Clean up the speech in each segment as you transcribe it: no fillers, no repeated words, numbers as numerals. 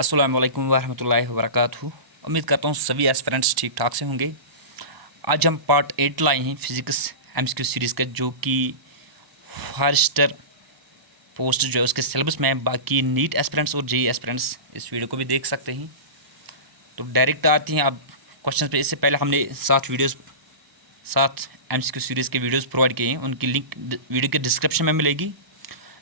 अस्सलाम वालेकुम वरहमतुल्लाहि वबरकातुहू। उम्मीद करता हूँ सभी एस्पिरेंट्स ठीक ठाक से होंगे। आज हम पार्ट 8 लाए हैं फिज़िक्स एमसीक्यू सीरीज़ का, जो कि फॉरेस्टर पोस्ट जो है उसके सिलेबस में है। बाकी नीट एस्पिरेंट्स और जेई एस्पिरेंट्स इस वीडियो को भी देख सकते हैं। तो डायरेक्ट आती हैं आप क्वेश्चन पे। इससे पहले हमने 7 एमसीक्यू सीरीज़ के वीडियोज़ प्रोवाइड किए हैं, उनकी लिंक वीडियो के डिस्क्रिप्शन में मिलेगी।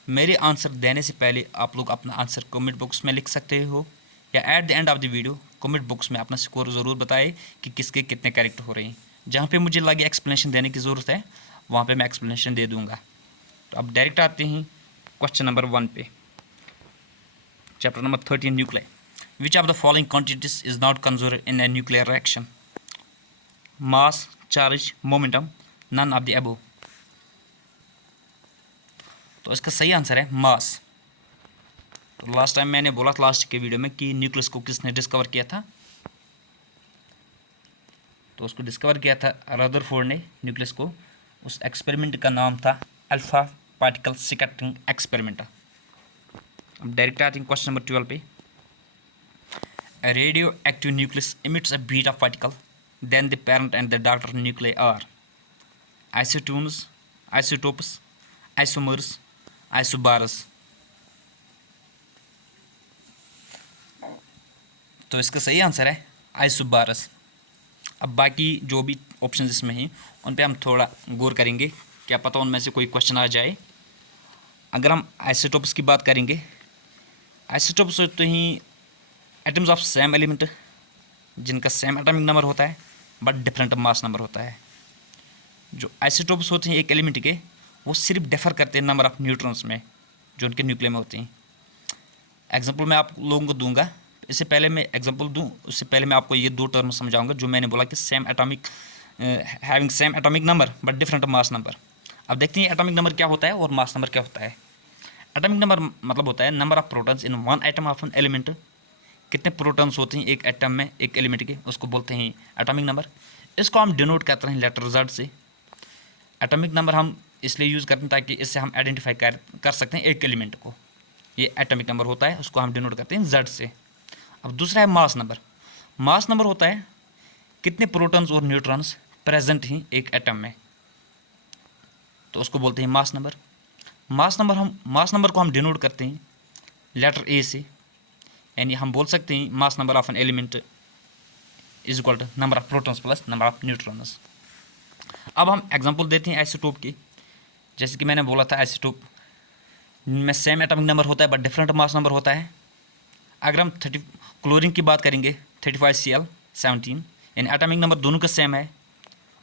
मेरे आंसर देने से पहले आप लोग अपना आंसर कमेंट बॉक्स में लिख सकते हो, या at the end of the video comment box में अपना स्कोर ज़रूर बताएं कि किसके कितने करेक्ट हो रहे हैं। जहाँ पे मुझे लगे एक्सप्लेनेशन देने की ज़रूरत है, वहाँ पे मैं एक्सप्लेनेशन दे दूँगा। तो अब डायरेक्ट आते हैं क्वेश्चन नंबर 1 पे। Chapter number 13 nuclear. Which of the following quantities is not conserve in a nuclear reaction? Mass, charge, momentum, none of the above. तो इसका सही आंसर है मास। तो लास्ट टाइम मैंने बोला था लास्ट के वीडियो में कि न्यूक्लियस को किसने डिस्कवर किया था, तो उसको डिस्कवर किया था रदरफोर्ड ने न्यूक्लियस को। उस एक्सपेरिमेंट का नाम था अल्फा पार्टिकल स्कैटरिंग एक्सपेरिमेंट। अब डायरेक्ट आते हैं क्वेश्चन नंबर 12 पे। Radio active nucleus emits a beat of particle, then the parent and the daughter nuclei are isotopes, isomers, isobars। तो इसका सही आंसर है आइसोबारस। अब बाकी जो भी ऑप्शन इसमें हैं उन पे हम थोड़ा गौर करेंगे, क्या पता उनमें से कोई क्वेश्चन आ जाए। अगर हम आइसोटोप्स की बात करेंगे, आइसोटोप्स होते हैं एटम्स ऑफ सेम एलिमेंट जिनका सेम एटॉमिक नंबर होता है बट डिफरेंट मास नंबर होता है। जो आइसोटोप्स होते हैं एक एलिमेंट के, वो सिर्फ डिफर करते हैं नंबर ऑफ न्यूट्रॉन्स में जो उनके न्यूक्लियस में होते हैं। एग्जांपल मैं आप लोगों को दूंगा। इससे पहले मैं एग्जांपल दूं, उससे पहले मैं आपको ये 2 टर्म समझाऊंगा जो मैंने बोला कि same atomic having same atomic number but different mass number. अब देखते हैं एटॉमिक नंबर क्या होता है और मास नंबर क्या होता है। एटॉमिक नंबर मतलब होता है number of protons in one atom of an element. कितने प्रोटॉन्स होते हैं एक एटम में, एक एलिमेंट के, उसको बोलते हैं एटॉमिक नंबर। इसको हम डिनोट करते हैं लेटर Z से। एटॉमिक नंबर हम इसलिए यूज़ करते हैं ताकि इससे हम आइडेंटिफाई कर सकते हैं एक एलिमेंट को। ये एटॉमिक नंबर होता है, उसको हम डिनोट करते हैं Z से। अब दूसरा है मास नंबर। मास नंबर होता है कितने प्रोटॉन्स और न्यूट्रॉन्स प्रेजेंट हैं एक एटम में, तो उसको बोलते हैं मास नंबर। मास नंबर को हम डिनोट करते हैं लेटर A से, यानी हम बोल सकते हैं mass number of an element is equal to number of protons plus number of neutrons. अब हम एग्जांपल देते हैं आइसोटोप की। जैसे कि मैंने बोला था आइसोटोप में सेम एटॉमिक नंबर होता है बट डिफरेंट मास नंबर होता है। अगर हम क्लोरीन की बात करेंगे 35Cl17, यानी एटॉमिक नंबर दोनों का सेम है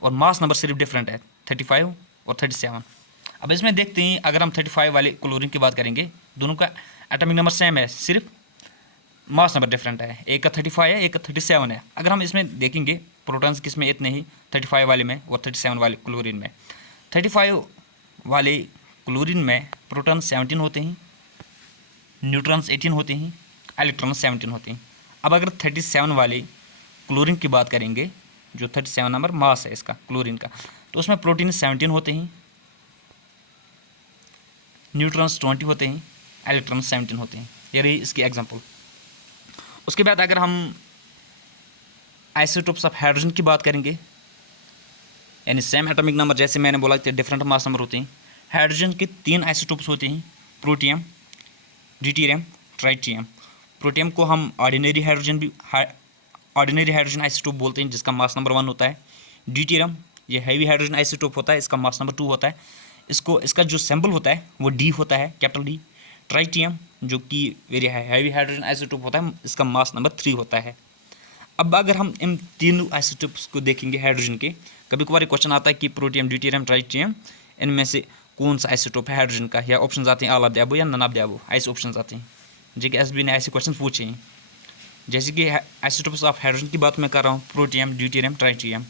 और मास नंबर सिर्फ डिफरेंट है 35 और 37। अब इसमें देखते हैं, अगर हम 35 वाले क्लोरीन की बात करेंगे, दोनों का एटॉमिक नंबर सेम है, सिर्फ मास नंबर डिफरेंट है। एक का 35 है, एक का 37 है। अगर हम इसमें देखेंगे प्रोटॉन्स किसमें इतने ही 35 वाले में और 37 वाले क्लोरीन में। 35 वाले क्लोरीन में प्रोटॉन 17 होते हैं, न्यूट्रॉन्स 18 होते हैं, इलेक्ट्रॉन्स 17 होते हैं। अब अगर 37 वाले क्लोरीन की बात करेंगे, जो 37 नंबर मास है इसका क्लोरीन का, तो उसमें प्रोटीन 17 होते हैं, न्यूट्रॉन्स 20 होते हैं, इलेक्ट्रॉन्स 17 होते हैं। ये रही इसकी एग्जांपल। उसके बाद अगर हम आइसोटोप्स ऑफ हाइड्रोजन की बात करेंगे, यानी सेम एटॉमिक नंबर, जैसे मैंने बोला कि डिफरेंट मास नंबर होते हैं। हाइड्रोजन के 3 आइसोटोप्स होते हैं, प्रोटियम, ड्यूटेरियम, ट्राइटियम। प्रोटियम को हम ऑर्डिनरी हाइड्रोजन आइसोटोप बोलते हैं, जिसका मास नंबर 1 होता है। ड्यूटेरियम ये हैवी हाइड्रोजन आइसोटोप होता है, इसका मास नंबर 2 होता है। इसका जो सिंबल होता है वो D होता है, कैपिटल D। ट्राइटियम जो कि वेरी हैवी हाइड्रोजन आइसोटोप होता है, इसका मास नंबर 3 होता है। अब अगर हम इन तीनों आइसोटोप्स को देखेंगे हाइड्रोजन के, कभी कभार क्वेश्चन आता है कि प्रोटियम, ड्यूटेरियम, ट्राइटियम, इनमें से कौन सा आइसोटोप है हाइड्रोजन का, या ऑप्शन आते हैं ऑल ऑफ द अबव या नन ऑफ द अबव, ऐसे ऑप्शन आते हैं। JKSB ने ऐसे क्वेश्चन पूछे हैं। जैसे कि आइसोटोप्स ऑफ हाइड्रोजन की बात मैं कर रहा हूँ, प्रोटियम, ड्यूटेरियम, ट्राइटियम।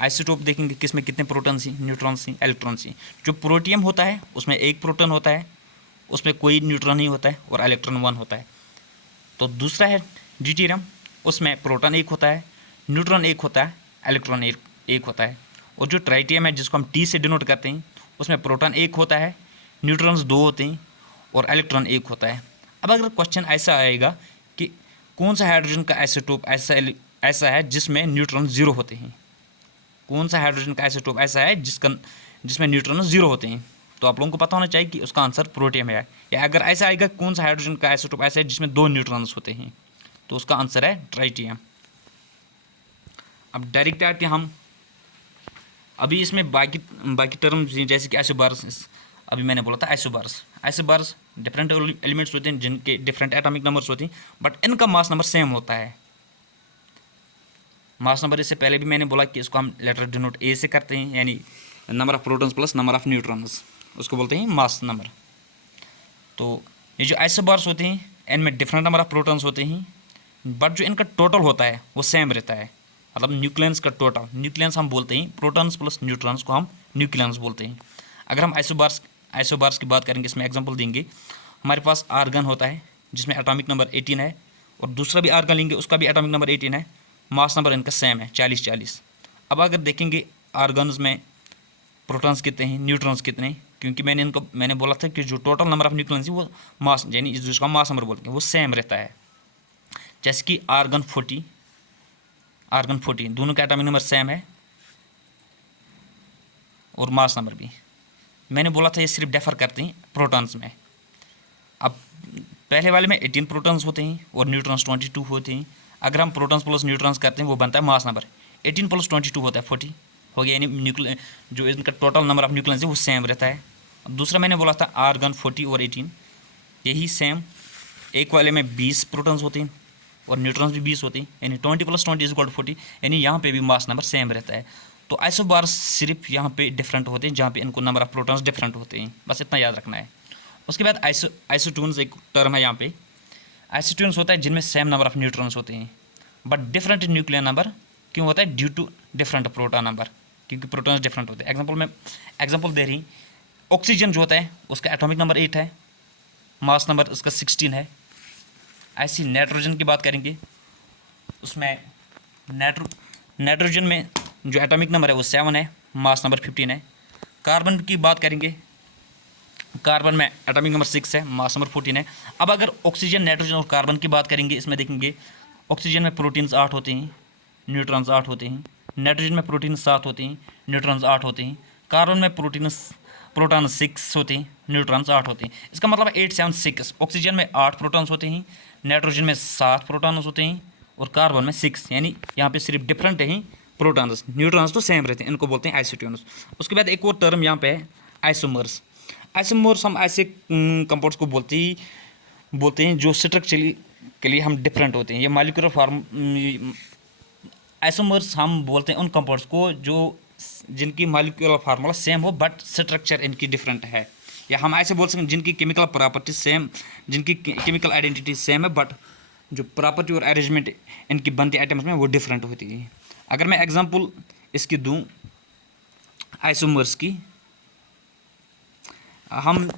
आइसोटोप देखेंगे किसमें कितने प्रोटॉन्स हैं, न्यूट्रॉन्स हैं, इलेक्ट्रॉन्स हैं। जो प्रोटियम होता है उसमें एक प्रोटॉन होता है, उसमें कोई न्यूट्रॉन नहीं होता है और इलेक्ट्रॉन 1 होता है। तो दूसरा है ड्यूटेरियम, उसमें प्रोटॉन 1 होता है, न्यूट्रॉन 1 होता है, इलेक्ट्रॉन 1 होता है। और जो ट्राइटियम है, जिसको हम T से डिनोट करते हैं, उसमें प्रोटॉन 1 होता है, न्यूट्रॉन्स 2 होते हैं और इलेक्ट्रॉन 1 होता है। अब अगर क्वेश्चन ऐसा आएगा कि कौन सा हाइड्रोजन का आइसोटोप ऐसा है जिसमें न्यूट्रॉन ज़ीरो होते हैं? कौन सा हाइड्रोजन का आइसोटोप ऐसा है जिसमें न्यूट्रॉन ज़ीरो होते हैं? तो आप लोगों को पता होना चाहिए कि उसका आंसर प्रोटियम है। या अगर ऐसा आएगा कौन सा हाइड्रोजन का आइसोटोप ऐसा है जिसमें 2 न्यूट्रॉन्स होते हैं, तो उसका आंसर है ट्राइटियम। अब डायरेक्ट आते हम अभी इसमें बाकी टर्म जैसे कि आइसोबारस, अभी मैंने बोला था आइसोबारस डिफरेंट एलिमेंट्स होते हैं जिनके डिफरेंट एटॉमिक नंबर्स होते हैं, बट इनका मास नंबर सेम होता है। मास नंबर इससे पहले भी मैंने बोला कि इसको हम लेटर डिनोट ए से करते हैं, यानी number of protons plus number of neutrons, उसको बोलते हैं मास नंबर। तो ये जो आइसोबार्स होते हैं इनमें डिफरेंट नंबर ऑफ प्रोटॉन्स होते हैं, बट जो इनका टोटल होता है वो सेम रहता है। मतलब न्यूक्लियंस का टोटल, न्यूक्लियंस हम बोलते हैं प्रोटॉन्स प्लस न्यूट्रॉन्स को हम न्यूक्लियंस बोलते हैं। अगर हम आइसोबार्स की बात करेंगे, इसमें एग्जांपल देंगे, हमारे पास आर्गन होता है जिसमें एटॉमिक नंबर 18 है, और दूसरा भी आर्गन लेंगे उसका भी एटॉमिक नंबर 18 है, मास नंबर इनका सेम है 40-40। अब अगर देखेंगे आर्गन्स में प्रोटॉन्स कितने हैं, न्यूट्रॉन्स कितने हैं, क्योंकि मैंने बोला था कि जो टोटल नंबर ऑफ न्यूक्लियंस है वो मास, यानी जिसका मास नंबर बोलते हैं, वो सेम रहता है। जैसे कि आर्गन 40 दोनों का एटॉमिक नंबर सेम है और मास नंबर भी। मैंने बोला था ये सिर्फ डिफर करते हैं प्रोटॉन्स में। अब पहले वाले में 18 प्रोटॉन्स होते हैं और न्यूट्रॉन्स 22 होते हैं। अगर हम प्रोटॉन्स प्लस न्यूट्रॉन्स करते हैं वो बनता है मास नंबर, 18 प्लस 22 होता है 40 हो गया, यानी जो इनका टोटल नंबर ऑफ न्यूक्लियंस है वो सेम रहता है। अब दूसरा मैंने बोला था आर्गन 40 और 18, यही सेम। एक वाले में 20 प्रोटॉन्स होते हैं और न्यूट्रॉन्स भी 20 होते हैं, यानी 20 + 20 = 40, यानी यहाँ पे भी मास नंबर सेम रहता है। तो आइसोबार्स सिर्फ यहाँ पे डिफरेंट होते हैं जहाँ पे इनको नंबर ऑफ प्रोटॉन्स डिफरेंट होते हैं, बस इतना याद रखना है। उसके बाद आइसोटोन्स एक टर्म है यहाँ पे। आइसोटोन्स होता है जिनमें सेम नंबर ऑफ न्यूट्रॉन्स होते हैं बट डिफरेंट न्यूक्लियर नंबर। क्यों होता है? Due to different proton number, क्योंकि प्रोटॉन्स डिफरेंट होते हैं। एग्जांपल दे रही, ऑक्सीजन जो होता है उसका एटॉमिक नंबर 8 है, मास नंबर उसका 16 है। ऐसी नाइट्रोजन की बात करेंगे, उसमें नाइट्रोजन में जो एटॉमिक नंबर है वो 7 है, मास नंबर 15 है। कार्बन की बात करेंगे, कार्बन में एटॉमिक नंबर 6 है, मास नंबर 14 है। अब अगर ऑक्सीजन, नाइट्रोजन और कार्बन की बात करेंगे, इसमें देखेंगे ऑक्सीजन में प्रोटीन्स 8 होते हैं, न्यूट्रॉन्स 8 होते हैं। नाइट्रोजन में प्रोटीन 7 होते हैं, न्यूट्रॉन्स 8 होते हैं। कार्बन में प्रोटॉन 6 होते हैं, न्यूट्रॉन्स 8 होते हैं। इसका मतलब 8, 7, 6। ऑक्सीजन में 8 प्रोटॉन्स होते हैं, नाइट्रोजन में 7 प्रोटॉन्स होते हैं और कार्बन में 6, यानी यहाँ पे सिर्फ डिफरेंट है प्रोटॉन्स, न्यूट्रॉन्स तो सेम रहते हैं। इनको बोलते हैं आइसोटोन्स। उसके बाद एक और टर्म यहाँ पे है आइसोमर्स। आइसोमर्स हम ऐसे कंपाउंड्स को बोलते हैं जो स्ट्रक्चरली के लिए हम डिफरेंट होते हैं। ये मॉलिक्यूलर फॉर्म, आइसोमर्स हम बोलते हैं उन कंपाउंड्स को जिनकी मॉलिक्यूलर फार्मूला सेम हो बट स्ट्रक्चर इनकी डिफरेंट है। या हम ऐसे बोल सकते हैं जिनकी केमिकल प्रॉपर्टी सेम, जिनकी केमिकल आइडेंटिटी सेम है बट जो प्रॉपर्टी और अरेंजमेंट इनकी बनती आइटम्स में वो डिफरेंट होती है। अगर मैं एग्जांपल इसकी दूं आइसोमर्स की, हम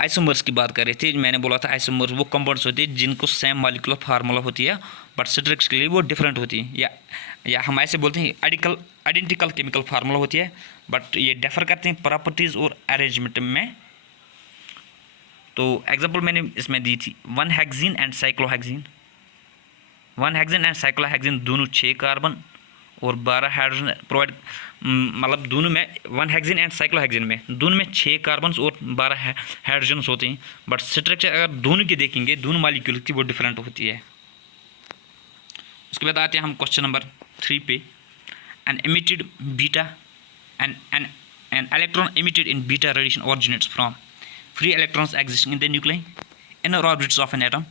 आइसोमर्स की बात कर रहे थे। मैंने बोला था आइसोमर्स वो कंपाउंड्स होती है जिनको सेम मॉलिक्यूलर फार्मूला होती है बट स्ट्रक्चर के लिए वो डिफरेंट होती है। या हम ऐसे बोलते हैं आइडेंटिकल केमिकल फार्मूला होती है बट ये डिफर करते हैं प्रॉपर्टीज़ और अरेंजमेंट में। तो एग्जांपल मैंने इसमें दी थी 1 hexene and cyclohexene. 1 hexene and cyclohexene दोनों 6 कार्बन और 12 हाइड्रोजन प्रोवाइड, मतलब दोनों में 1 हेक्सीन एंड साइक्लोहेक्सीन में दोनों में 6 कार्बन और 12 हाइड्रोजन होते हैं बट स्ट्रक्चर अगर दोनों की देखेंगे, दोनों मॉलिक्यूल की वो डिफरेंट होती है। उसके बाद आते हैं हम क्वेश्चन नंबर 3 पे। An emitted beta an electron emitted in beta radiation originates from free electrons existing in the nuclei, inner orbits of an atom,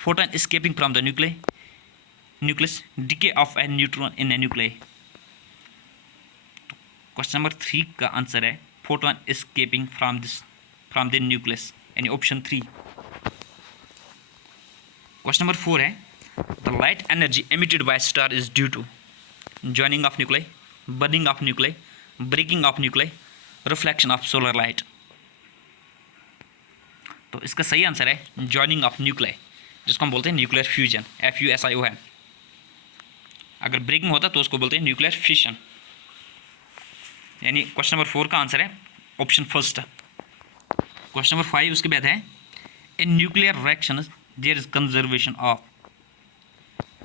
photon escaping from the nucleus, decay of a neutron in a nuclei। Question number 3 का answer है photon escaping from the nucleus, यानी option 3। Question number 4 है the light energy emitted by star is due to joining of nuclei, burning of nuclei, breaking of nuclei, reflection of solar light. तो इसका सही answer है joining of nuclei, जिसको हम बोलते हैं न्यूक्लियर फ्यूजन, FUSION। अगर ब्रेकिंग होता तो उसको बोलते हैं न्यूक्लियर फिशन। यानी क्वेश्चन नंबर 4 का आंसर है ऑप्शन फर्स्ट। क्वेश्चन नंबर 5 उसके बाद है in nuclear reaction there is conservation of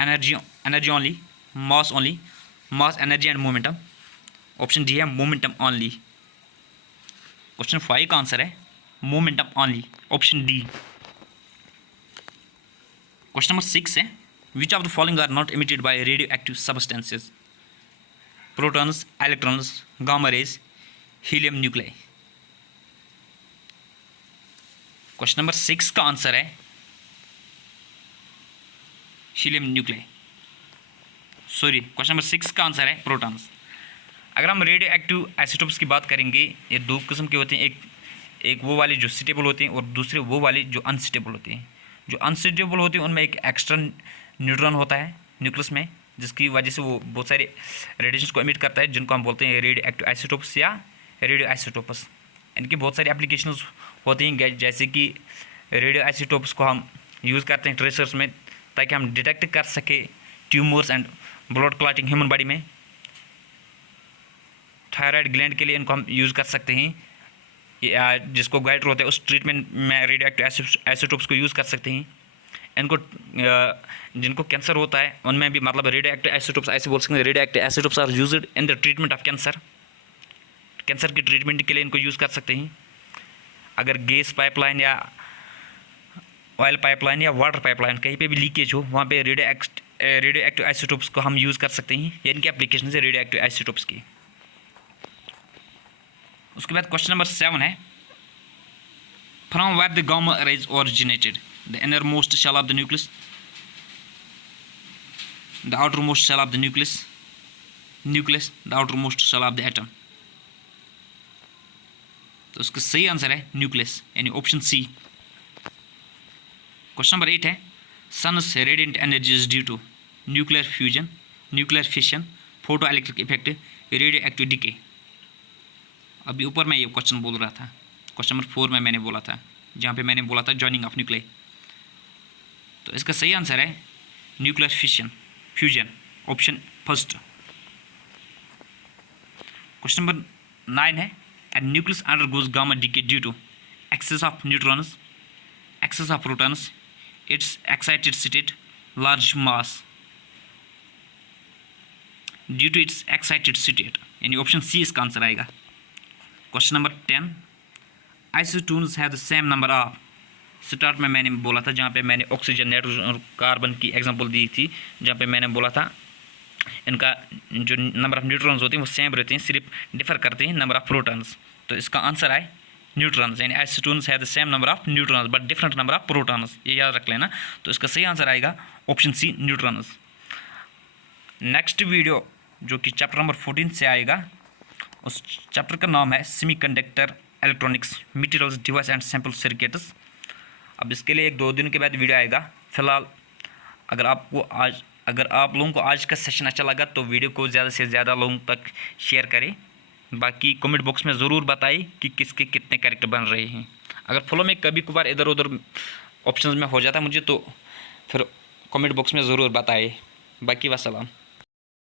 energy only, mass only, mass energy and momentum. Option D है मोमेंटम ओनली। क्वेश्चन 5 का आंसर है momentum only, option D. Question number 6 है which of the following are not emitted by radioactive substances? Protons, electrons, gamma rays, helium nuclei. Question number 6 का answer है helium nuclei. Sorry, question number 6 का answer है protons. अगर हम radio active isotopes की बात करेंगे, ये दो किस्म के होते हैं, एक वो वाले जो स्टेबल होते हैं और दूसरे वो वाले जो अनस्टेबल होते हैं। जो अनस्टेबल होते हैं उनमें एक एक्स्ट्रा न्यूट्रॉन होता है न्यूक्लियस में, जिसकी वजह से वो बहुत सारे रेडिएशंस को एमिट करता है, जिनको हम बोलते हैं रेडियो एक्टिव आइसोटोप्स या रेडियो आइसोटोपस। इनकी बहुत सारी एप्लीकेशंस होती हैं, जैसे कि रेडियो आइसोटोप्स को हम यूज़ करते हैं ट्रेसर्स में, ताकि हम डिटेक्ट कर सके tumours and blood clotting human body में। थायराइड ग्लैंड के लिए इनको हम यूज़ कर सकते हैं, या जिसको गाइटर होता है उस ट्रीटमेंट में रेडियो एक्टिव आइसोटोप्स को यूज़ कर सकते हैं। इनको जिनको कैंसर होता है उनमें भी मतलब रेडियो एक्टिव आइसोटोप्स, ऐसे बोल सकते हैं radioactive isotopes are used in the treatment of cancer. Cancer की ट्रीटमेंट के लिए इनको यूज़ कर सकते हैं। अगर गैस पाइपलाइन या ऑयल पाइपलाइन या वाटर पाइपलाइन कहीं पे भी लीकेज हो, वहाँ पे रेडियो एक्टिव आइसोटोप्स को हम यूज़ कर सकते हैं। ये इनकी एप्लीकेशन है रेडियो एक्टिव आइसोटोप्स की। उसके बाद क्वेश्चन नंबर 7 है from where the gamma rays originated? The innermost shell of the nucleus, the outermost shell of the nucleus, the outermost shell of the atom. तो उसका सही answer है nucleus, यानी option सी। Question number 8 है sun's radiant energy is due to nuclear fusion, nuclear fission, photoelectric effect, radioactive decay. अभी ऊपर मैं ये क्वेश्चन बोल रहा था, क्वेश्चन नंबर 4 में मैंने बोला था, जहाँ पे मैंने बोला था जॉइनिंग ऑफ न्यूक्लियाई। तो इसका सही आंसर है nuclear fission, fusion, option first. Question number 9 है and nucleus undergoes gamma decay due to excess of neutrons, excess of protons, its excited state, large mass. Due to its excited state, यानी option C इसका answer आएगा। Question number 10 isotones have the same number of, start में मैंने बोला था जहाँ पे मैंने ऑक्सीजन, नाइट्रोजन और कार्बन की एग्जांपल दी थी, जहाँ पे मैंने बोला था इनका जो नंबर ऑफ न्यूट्रॉन्स होते हैं वो सेम रहते हैं, सिर्फ डिफर करते हैं नंबर ऑफ प्रोटॉन्स। तो इसका आंसर है न्यूट्रॉन्स, यानी isotones have the same number of neutrons but different number of protons, ये याद रख लेना। तो इसका सही आंसर आएगा option C, neutrons. Next video जो कि चैप्टर नंबर 14 से आएगा, उस चैप्टर का नाम है semiconductor electronics materials device and sample circuits. अब इसके लिए 1-2 दिन के बाद वीडियो आएगा। फिलहाल अगर आप लोगों को आज का सेशन अच्छा लगा तो वीडियो को ज़्यादा से ज़्यादा लोगों तक शेयर करें। बाकी कमेंट बॉक्स में ज़रूर बताइए कि किसके कितने कैरेक्टर बन रहे हैं। अगर फ्लो में कभी कभार इधर उधर ऑप्शंस में हो जाता है मुझे, तो फिर कमेंट बॉक्स में ज़रूर बताइए। बाकी वसलाम।